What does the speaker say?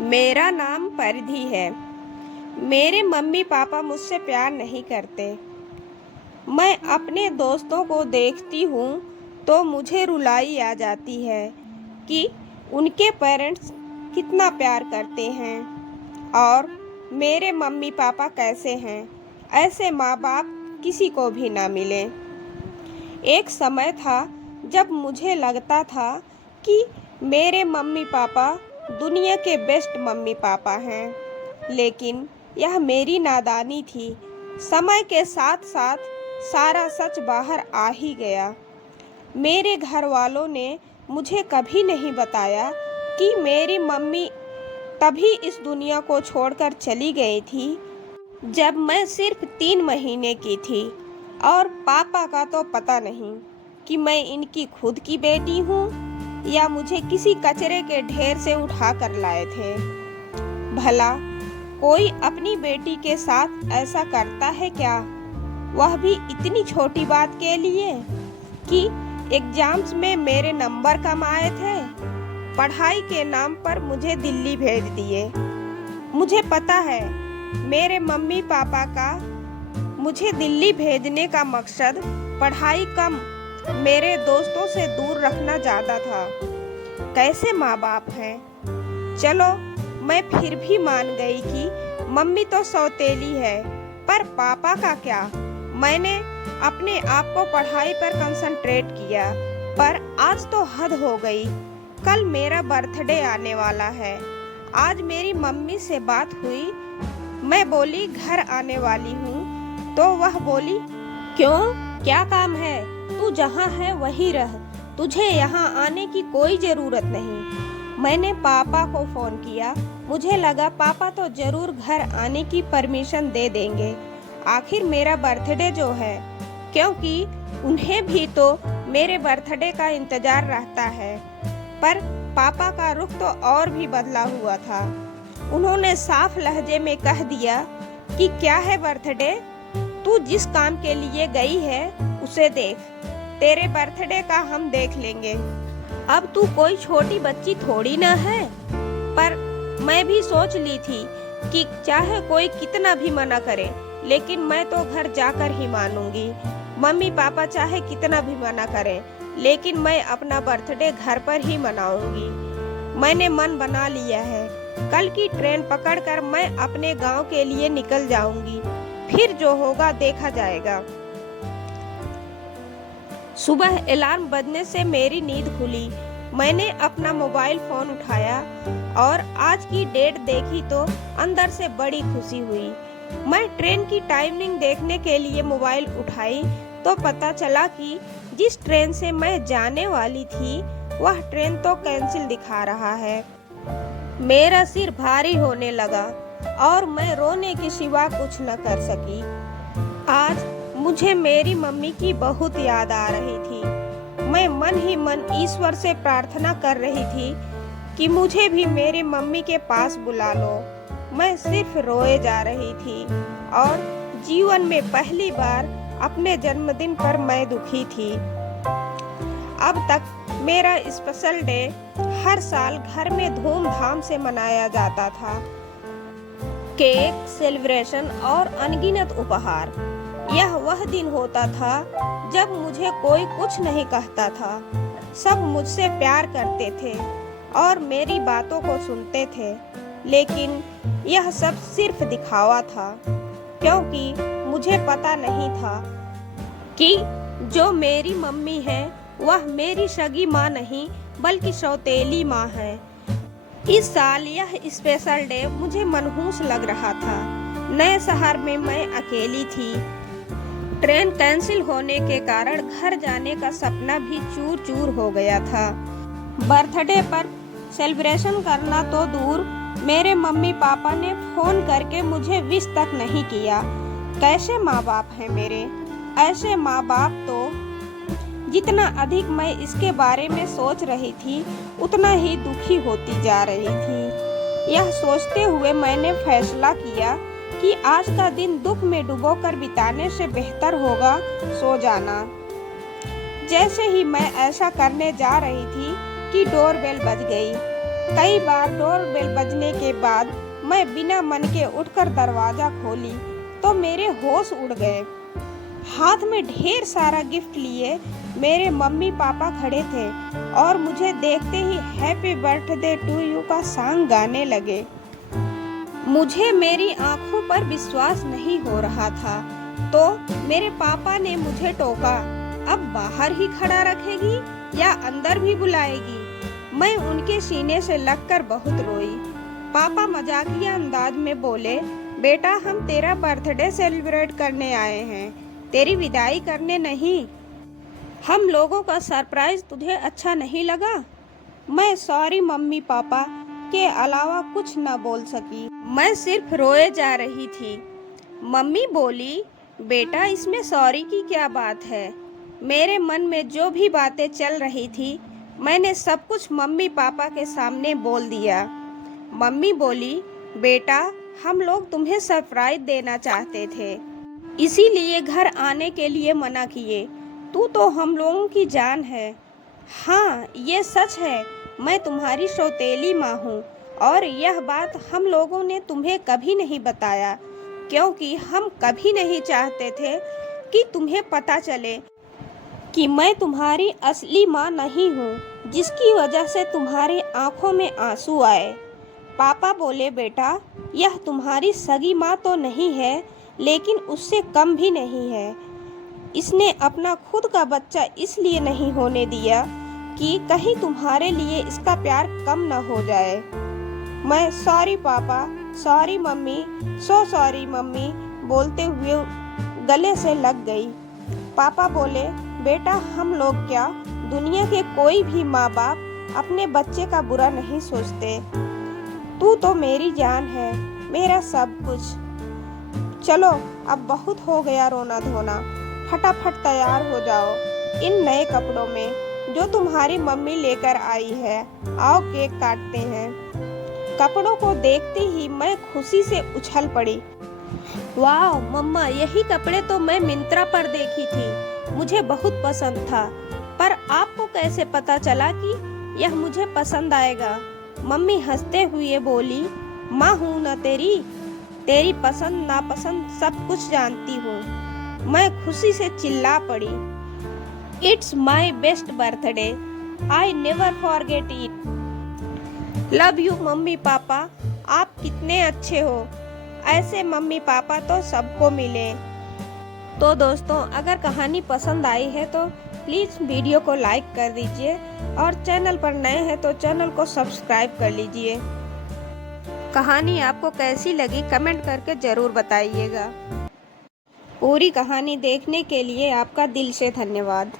मेरा नाम परिधि है। मेरे मम्मी पापा मुझसे प्यार नहीं करते। मैं अपने दोस्तों को देखती हूँ तो मुझे रुलाई आ जाती है कि उनके पेरेंट्स कितना प्यार करते हैं और मेरे मम्मी पापा कैसे हैं। ऐसे माँ बाप किसी को भी ना मिले। एक समय था जब मुझे लगता था कि मेरे मम्मी पापा दुनिया के बेस्ट मम्मी पापा हैं, लेकिन यह मेरी नादानी थी। समय के साथ साथ सारा सच बाहर आ ही गया। मेरे घर वालों ने मुझे कभी नहीं बताया कि मेरी मम्मी तभी इस दुनिया को छोड़कर चली गई थी जब मैं सिर्फ 3 महीने की थी, और पापा का तो पता नहीं कि मैं इनकी खुद की बेटी हूँ या मुझे किसी कचरे के ढेर से उठा कर लाए थे। भला कोई अपनी बेटी के साथ ऐसा करता है क्या, वह भी इतनी छोटी बात के लिए कि एग्जाम्स में मेरे नंबर कम आए थे। पढ़ाई के नाम पर मुझे दिल्ली भेज दिए। मुझे पता है मेरे मम्मी पापा का मुझे दिल्ली भेजने का मकसद पढ़ाई कम, मेरे दोस्तों से दूर रखना ज़्यादा था। कैसे माँ बाप हैं। चलो मैं फिर भी मान गई कि मम्मी तो सौतेली है, पर पापा का क्या। मैंने अपने आप को पढ़ाई पर कंसंट्रेट किया, पर आज तो हद हो गई। कल मेरा बर्थडे आने वाला है। आज मेरी मम्मी से बात हुई। मैं बोली घर आने वाली हूँ, तो वह बोली क्यों, क्या काम है, तू जहाँ है वहीं रह, तुझे यहाँ आने की कोई ज़रूरत नहीं। मैंने पापा को फ़ोन किया। मुझे लगा पापा तो ज़रूर घर आने की परमिशन दे देंगे, आखिर मेरा बर्थडे जो है, क्योंकि उन्हें भी तो मेरे बर्थडे का इंतज़ार रहता है। पर पापा का रुख तो और भी बदला हुआ था। उन्होंने साफ लहजे में कह दिया कि क्या है बर्थडे, तू जिस काम के लिए गई है उसे देख, तेरे बर्थडे का हम देख लेंगे। अब तू कोई छोटी बच्ची थोड़ी ना है। पर मैं भी सोच ली थी कि चाहे कोई कितना भी मना करे, लेकिन मैं तो घर जाकर ही मानूंगी। मम्मी पापा चाहे कितना भी मना करें, लेकिन मैं अपना बर्थडे घर पर ही मनाऊंगी। मैंने मन बना लिया है। कल की ट्रेन पकड़कर मैं अपने गांव के लिए निकल जाऊंगी, फिर जो होगा देखा जाएगा। सुबह अलार्म बजने से मेरी नींद खुली। मैंने अपना मोबाइल फोन उठाया और आज की डेट देखी तो अंदर से बड़ी खुशी हुई। मैं ट्रेन की टाइमिंग देखने के लिए मोबाइल उठाई तो पता चला कि जिस ट्रेन से मैं जाने वाली थी वह ट्रेन तो कैंसिल दिखा रहा है। मेरा सिर भारी होने लगा और मैं रोने के सिवा कुछ न कर सकी। आज मुझे मेरी मम्मी की बहुत याद आ रही थी। मैं मन ही मन ईश्वर से प्रार्थना कर रही थी कि मुझे भी मेरी मम्मी के पास बुला लो। मैं सिर्फ रोए जा रही थी और जीवन में पहली बार अपने जन्मदिन पर मैं दुखी थी। अब तक मेरा स्पेशल डे हर साल घर में धूमधाम से मनाया जाता था। केक, सेलिब्रेशन और अनगिनत उपहार। यह वह दिन होता था जब मुझे कोई कुछ नहीं कहता था। सब मुझसे प्यार करते थे और मेरी बातों को सुनते थे, लेकिन यह सब सिर्फ दिखावा था, क्योंकि मुझे पता नहीं था कि जो मेरी मम्मी है वह मेरी सगी माँ नहीं बल्कि सौतेली माँ है। इस साल यह स्पेशल डे मुझे मनहूस लग रहा था। नए शहर में मैं अकेली थी। ट्रेन कैंसिल होने के कारण घर जाने का सपना भी चूर चूर हो गया था। बर्थडे पर सेलिब्रेशन करना तो दूर, मेरे मम्मी पापा ने फोन करके मुझे विश तक नहीं किया। कैसे माँ बाप हैं मेरे। ऐसे माँ बाप तो जितना अधिक मैं इसके बारे में सोच रही थी उतना ही दुखी होती जा रही थी। यह सोचते हुए मैंने फैसला किया कि आज का दिन दुख में डुबोकर बिताने से बेहतर होगा सो जाना। जैसे ही मैं ऐसा करने जा रही थी कि डोरबेल बज गई। कई बार डोरबेल बजने के बाद मैं बिना मन के उठकर दरवाजा खोली तो मेरे होश उड़ गए। हाथ में ढेर सारा गिफ्ट लिए मेरे मम्मी पापा खड़े थे और मुझे देखते ही हैप्पी बर्थडे टू यू का सॉन्ग गाने लगे। मुझे मेरी आंखों पर विश्वास नहीं हो रहा था तो मेरे पापा ने मुझे टोका, अब बाहर ही खड़ा रखेगी या अंदर भी बुलाएगी। मैं उनके सीने से लगकर बहुत रोई। पापा मजाकिया अंदाज में बोले, बेटा हम तेरा बर्थडे सेलिब्रेट करने आए हैं, तेरी विदाई करने नहीं। हम लोगों का सरप्राइज तुझे अच्छा नहीं लगा? मैं सॉरी मम्मी पापा के अलावा कुछ न बोल सकी। मैं सिर्फ रोए जा रही थी। मम्मी बोली, बेटा इसमें सॉरी की क्या बात है? मेरे मन में जो भी बातें चल रही थी मैंने सब कुछ मम्मी पापा के सामने बोल दिया। मम्मी बोली, बेटा हम लोग तुम्हें सरप्राइज देना चाहते थे, इसीलिए घर आने के लिए मना किए। तू तो हम लोगों की जान है। हाँ ये सच है, मैं तुम्हारी सौतेली माँ हूँ और यह बात हम लोगों ने तुम्हें कभी नहीं बताया क्योंकि हम कभी नहीं चाहते थे कि तुम्हें पता चले कि मैं तुम्हारी असली माँ नहीं हूँ जिसकी वजह से तुम्हारी आंखों में आंसू आए। पापा बोले, बेटा यह तुम्हारी सगी माँ तो नहीं है लेकिन उससे कम भी नहीं है। इसने अपना खुद का बच्चा इसलिए नहीं होने दिया कि कहीं तुम्हारे लिए इसका प्यार कम न हो जाए। मैं सॉरी पापा, sorry mummy, so sorry mummy बोलते हुए गले से लग गई। पापा बोले, बेटा हम लोग क्या, दुनिया के कोई भी माँ बाप अपने बच्चे का बुरा नहीं सोचते। तू तो मेरी जान है, मेरा सब कुछ। चलो अब बहुत हो गया रोना धोना, फटाफट तैयार हो जाओ इन नए कपड़ों में जो तुम्हारी मम्मी लेकर आई है। आओ केक काटते हैं। कपड़ों को देखते ही मैं खुशी से उछल पड़ी। वाह मम्मा, यही कपड़े तो मैं मिंत्रा पर देखी थी, मुझे बहुत पसंद था। पर आपको कैसे पता चला कि यह मुझे पसंद आएगा? मम्मी हंसते हुए बोली, माँ हूँ न तेरी पसंद नापसंद सब कुछ जानती हूँ। मैं खुशी से चिल्ला पड़ी, it's my best birthday, I never forget it. Love you mummy papa, आप कितने अच्छे हो। ऐसे मम्मी पापा तो सबको मिले। तो दोस्तों अगर कहानी पसंद आई है तो प्लीज़ वीडियो को लाइक कर दीजिए और चैनल पर नए हैं तो चैनल को सब्सक्राइब कर लीजिए। कहानी आपको कैसी लगी कमेंट करके ज़रूर बताइएगा। पूरी कहानी देखने के लिए आपका दिल से धन्यवाद।